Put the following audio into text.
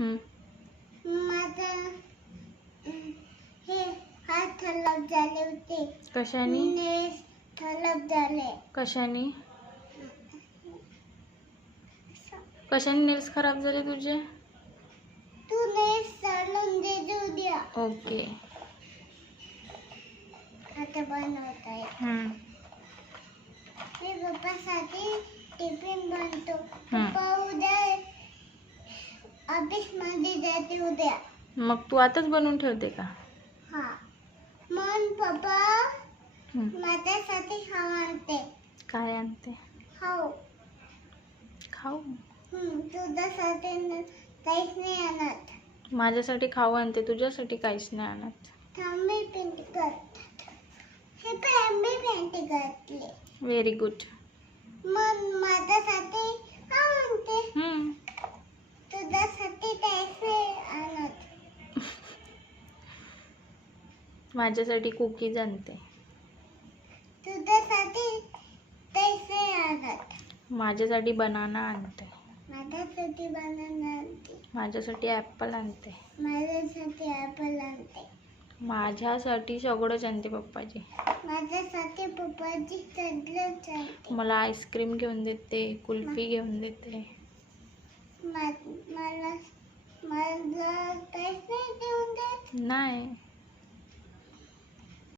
माझा हे हात खराब झाले होते. कशाने? नेस खराब झाले. कशाने? कशाने नेल्स खराब झाले तुझे? तू नेस चालून दे उद्या. ओके. आता बनवत आहे. मी पप्पासाठी टिफिन बनतो. पप्पा उद्या ऑफिस मध्ये जाते उद्या. मग तू आताच बनवून ठेवते का? हा. मग पप्पा माझ्यासाठी खाऊ आणते. काय आणते? खाऊ. खाऊ? तुझ्यासाठी काहीच नाही आणत. माझ्यासाठी खाऊ आणते, तुझ्यासाठी काहीच नाही आणत. थांब मी पेंट करते. हे पण मी पेंट करते. Very good. मग माझ्यासाठी खाऊ आणते. तुझ्यासाठी काहीच नाही आणत. माझ्यासाठी कुकीज आणते. तुझ्यासाठी काहीच नाही आणत. माझ्यासाठी बनाना आणते. माझ्यासाठी बनाना आणते. माझ्यासाठी ॲपल आणते. माझ्यासाठी ॲपल आणते. माझ्यासाठी सगळंच आणते पप्पाजी. माझ्यासाठी पप्पाची सगळंच आणते. मला आईस्क्रीम घेऊन देते, कुल्फी घेऊन देते. मला काहीच नाही घेऊन देत. नाही.